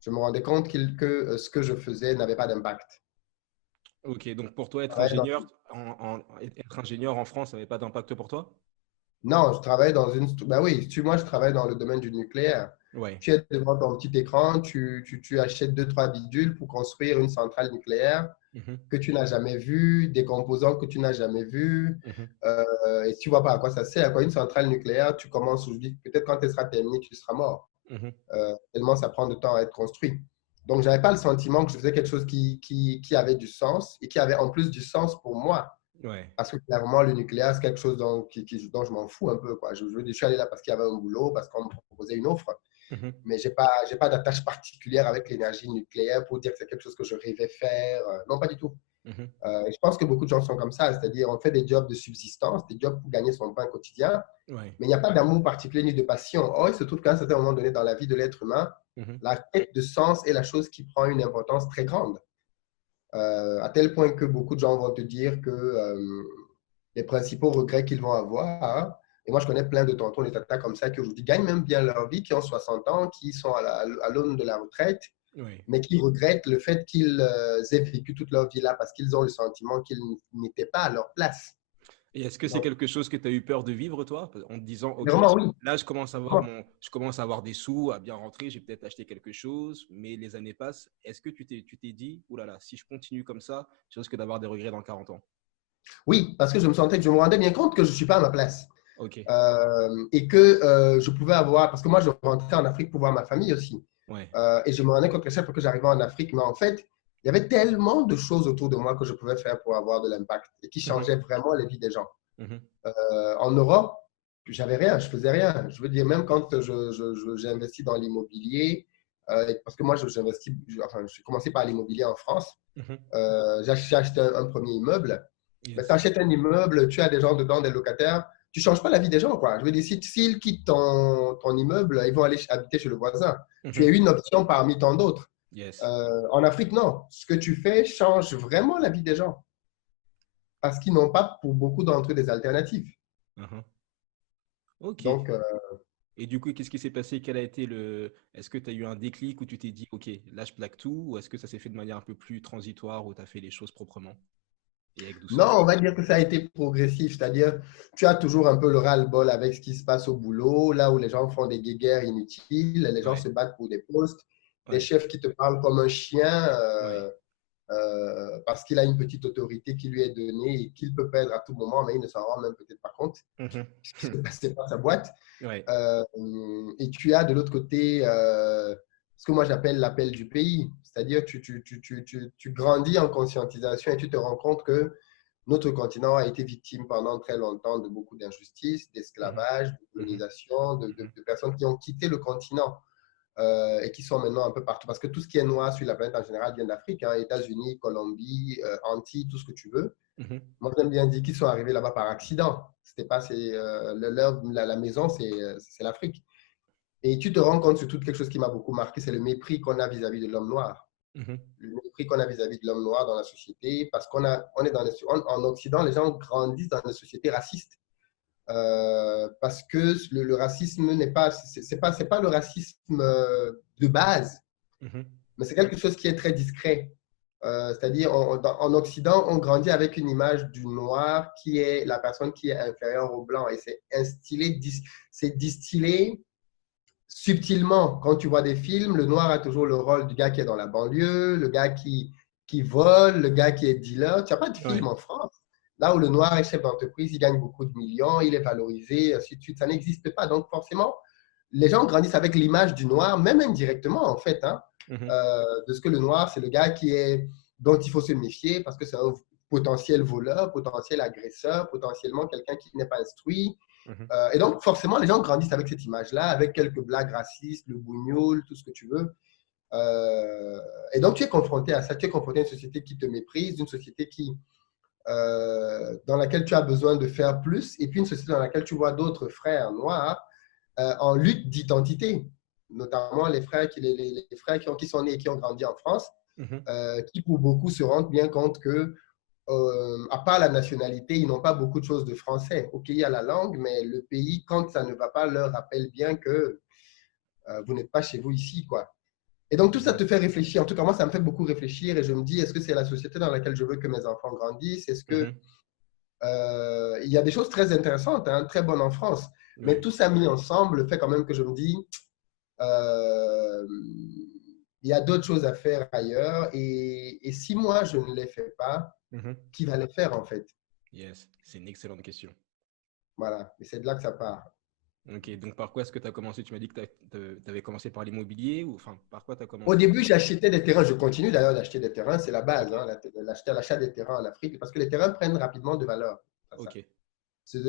Je me rendais compte que ce que je faisais n'avait pas d'impact. Ok, donc pour toi, Je travaillais dans- être ingénieur en France, ça n'avait pas d'impact pour toi? Non, je travaille dans une... Ben oui, moi, je travaille dans le domaine du nucléaire. Ouais. Tu es devant ton petit écran, tu achètes deux, trois bidules pour construire une centrale nucléaire Mhm, que tu n'as jamais vue, des composants que tu n'as jamais vus, mhm, et tu vois pas à quoi ça sert. Quoi. Une centrale nucléaire, tu commences, je dis, peut-être quand elle sera terminée, tu seras mort. mhm. Tellement ça prend de temps à être construit. Donc, j'avais pas le sentiment que je faisais quelque chose qui avait du sens et qui avait en plus du sens pour moi. Ouais. Parce que clairement, le nucléaire, c'est quelque chose dont je m'en fous un peu. Quoi. Je suis allé là parce qu'il y avait un boulot, parce qu'on me proposait une offre, Mhm. mais j'ai pas d'attache particulière avec l'énergie nucléaire pour dire que c'est quelque chose que je rêvais faire. Non, pas du tout. Mhm. Et je pense que beaucoup de gens sont comme ça, c'est-à-dire on fait des jobs de subsistance, des jobs pour gagner son pain quotidien, Ouais. mais il n'y a pas d'amour particulier ni de passion. Or, il se trouve qu'à un certain moment donné dans la vie de l'être humain, Mhm. la quête de sens est la chose qui prend une importance très grande, à tel point que beaucoup de gens vont te dire que les principaux regrets qu'ils vont avoir, hein, et moi je connais plein de tontons, des tatas comme ça qui aujourd'hui gagnent même bien leur vie, qui ont 60 ans, qui sont à l'aune de la retraite, Ouais. mais qui regrettent le fait qu'ils aient vécu toute leur vie là parce qu'ils ont le sentiment qu'ils n'étaient pas à leur place. Et est-ce que c'est Donc, quelque chose que tu as eu peur de vivre, toi, en te disant, OK, vraiment, oui. là, je commence à avoir des sous, à bien rentrer, j'ai peut-être acheté quelque chose, mais les années passent. Est-ce que tu t'es dit, oulala, là là, si je continue comme ça, je risque d'avoir des regrets dans 40 ans? Oui, parce que je me rendais bien compte que je ne suis pas à ma place. Ok, Et que je pouvais avoir, parce que moi je rentrais en Afrique pour voir ma famille aussi. ouais. Et je me rendais compte que chaque fois que j'arrivais en Afrique, mais en fait, il y avait tellement de choses autour de moi que je pouvais faire pour avoir de l'impact et qui Mhm, changeaient vraiment les vies des gens. mhm, En Europe, j'avais rien, je faisais rien. Je veux dire, même quand j'ai investi dans l'immobilier, parce que moi j'investis, enfin, j'ai commencé par l'immobilier en France, mhm. j'ai acheté un premier immeuble. Mais tu Yes. achètes un immeuble, tu as des gens dedans, des locataires, tu ne changes pas la vie des gens. Quoi. Je veux dire, s'ils quittent ton immeuble, ils vont aller habiter chez le voisin. Tu es Mhm. une option parmi tant d'autres. Yes. En Afrique, non. Ce que tu fais change vraiment la vie des gens parce qu'ils n'ont pas pour beaucoup d'entre eux des alternatives. Mhm. Ok. Donc, Et du coup, qu'est-ce qui s'est passé? Quel a été le... Est-ce que tu as eu un déclic où tu t'es dit, OK, là, je plaque tout, ou est-ce que ça s'est fait de manière un peu plus transitoire, où tu as fait les choses proprement et avec non, douceur? on va dire que ça a été progressif, c'est-à-dire tu as toujours un peu le ras-le-bol avec ce qui se passe au boulot, là où les gens font des guéguerres inutiles, les gens Ouais, se battent pour des postes, des ouais, chefs qui te parlent comme un chien ouais. parce qu'il a une petite autorité qui lui est donnée et qu'il peut perdre à tout moment, mais il ne s'en rend même peut-être pas compte, Mhm. puisque c'est pas sa boîte. Ouais. Euh, et tu as de l'autre côté ce que moi j'appelle l'appel du pays, c'est-à-dire tu grandis en conscientisation et tu te rends compte que notre continent a été victime pendant très longtemps de beaucoup d'injustices, Mhm. d'esclavage, de Mhm. colonisation, Mhm. de personnes qui ont quitté le continent et qui sont maintenant un peu partout. Parce que tout ce qui est noir sur la planète en général vient d'Afrique, hein, États-Unis, Colombie, Antilles, tout ce que tu veux. Mhm. Moi, j'aime bien dire qu'ils sont arrivés là-bas par accident. C'était pas, la maison, c'est l'Afrique. Et tu te rends compte surtout de quelque chose qui m'a beaucoup marqué, c'est le mépris qu'on a vis-à-vis de l'homme noir. Mhm. Le mépris qu'on a vis-à-vis de l'homme noir dans la société, parce on est en Occident, les gens grandissent dans des sociétés racistes. Parce que le racisme n'est pas, c'est pas le racisme de base, Mhm. mais c'est quelque chose qui est très discret. C'est-à-dire, en Occident, on grandit avec une image du noir qui est la personne qui est inférieure au blanc. Et c'est distillé subtilement. Quand tu vois des films, le noir a toujours le rôle du gars qui est dans la banlieue, le gars qui vole, le gars qui est dealer. Tu n'as pas de film Ouais. en France. Là où le noir est chef d'entreprise, il gagne beaucoup de millions, il est valorisé, ainsi de suite. Ça n'existe pas. Donc, forcément, les gens grandissent avec l'image du noir, même indirectement, en fait, hein, Mhm. de ce que le noir, c'est le gars dont il faut se méfier parce que c'est un potentiel voleur, potentiel agresseur, potentiellement quelqu'un qui n'est pas instruit. Mhm. Et donc, forcément, les gens grandissent avec cette image-là, avec quelques blagues racistes, le bougnoul, tout ce que tu veux. Euh, et donc, tu es confronté à ça. Tu es confronté à une société qui te méprise, une société dans laquelle tu as besoin de faire plus, et puis une société dans laquelle tu vois d'autres frères noirs en lutte d'identité, notamment les frères, les frères qui sont nés et qui ont grandi en France, Mhm. qui pour beaucoup se rendent bien compte que, à part la nationalité, ils n'ont pas beaucoup de choses de français. Ok, il y a la langue, mais le pays, quand ça ne va pas, leur rappelle bien que vous n'êtes pas chez vous ici, quoi. Et donc, tout ça Mhm, te fait réfléchir. En tout cas, moi, ça me fait beaucoup réfléchir et je me dis, est-ce que c'est la société dans laquelle je veux que mes enfants grandissent? Est-ce que mhm, il y a des choses très intéressantes, hein, très bonnes en France. Mais ouais. tout ça mis ensemble fait quand même que je me dis, euh, il y a d'autres choses à faire ailleurs. Et si moi, je ne les fais pas, Mhm. qui va les faire en fait? Yes, c'est une excellente question. Voilà. Et c'est de là que ça part. Ok, donc par quoi est-ce que tu as commencé? Tu m'as dit que tu avais commencé par l'immobilier ou enfin par quoi tu as Au commencé? début, j'achetais des terrains. Je continue d'ailleurs d'acheter des terrains. C'est la base, hein, l'achat des terrains en Afrique, parce que les terrains prennent rapidement de valeur. Ok. C'est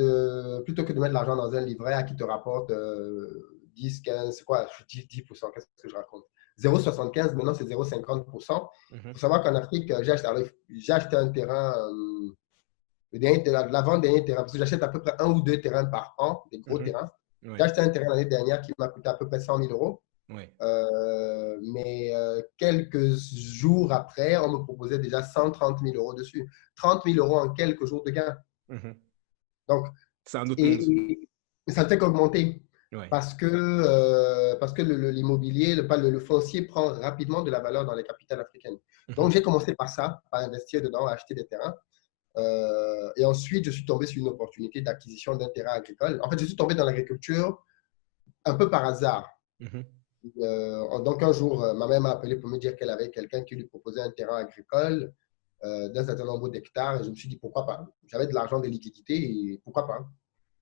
plutôt que de mettre l'argent dans un livret à qui te rapporte 10, 15, c'est quoi, 10%, qu'est-ce que je raconte? 0,75, maintenant c'est 0,50%. Il Mhm, faut savoir qu'en Afrique, j'ai acheté un terrain, l'avant-dernier terrain, parce que j'achète à peu près un ou deux terrains par an, des gros mhm. terrains. J'ai Ouais, acheté un terrain l'année dernière qui m'a coûté à peu près 100 000 euros. ouais. Mais quelques jours après, on me proposait déjà 130 000 euros dessus. 30 000 euros en quelques jours de gain. Mhm. Donc, C'est un autre monde. et ça ne fait qu'augmenter Ouais. parce que l'immobilier, le foncier prend rapidement de la valeur dans les capitales africaines. Donc, Mhm, j'ai commencé par ça, par investir dedans, acheter des terrains. Et ensuite, je suis tombé sur une opportunité d'acquisition d'un terrain agricole. En fait, je suis tombé dans l'agriculture un peu par hasard. mhm, Donc, un jour, ma mère m'a appelé pour me dire qu'elle avait quelqu'un qui lui proposait un terrain agricole d'un certain nombre d'hectares. Et je me suis dit, pourquoi pas? J'avais de l'argent, des liquidités, et pourquoi pas?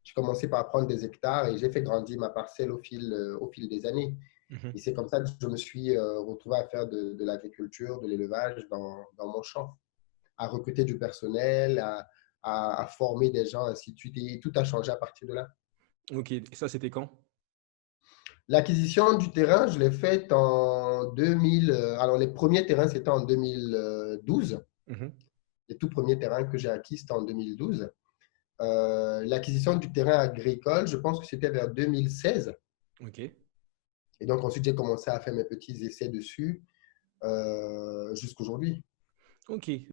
J'ai commencé par prendre des hectares et j'ai fait grandir ma parcelle au fil des années. mhm. Et c'est comme ça que je me suis retrouvé à faire de l'agriculture, de l'élevage dans mon champ, à recruter du personnel, à former des gens, ainsi de suite. Et tout a changé à partir de là. Ok, et ça c'était quand? L'acquisition du terrain, je l'ai faite en 2000. Alors, les premiers terrains, c'était en 2012. Mhm, Les tout premiers terrains que j'ai acquis, c'était en 2012. L'acquisition du terrain agricole, je pense que c'était vers 2016. ok. Et donc, ensuite, j'ai commencé à faire mes petits essais dessus jusqu'aujourd'hui. Ok.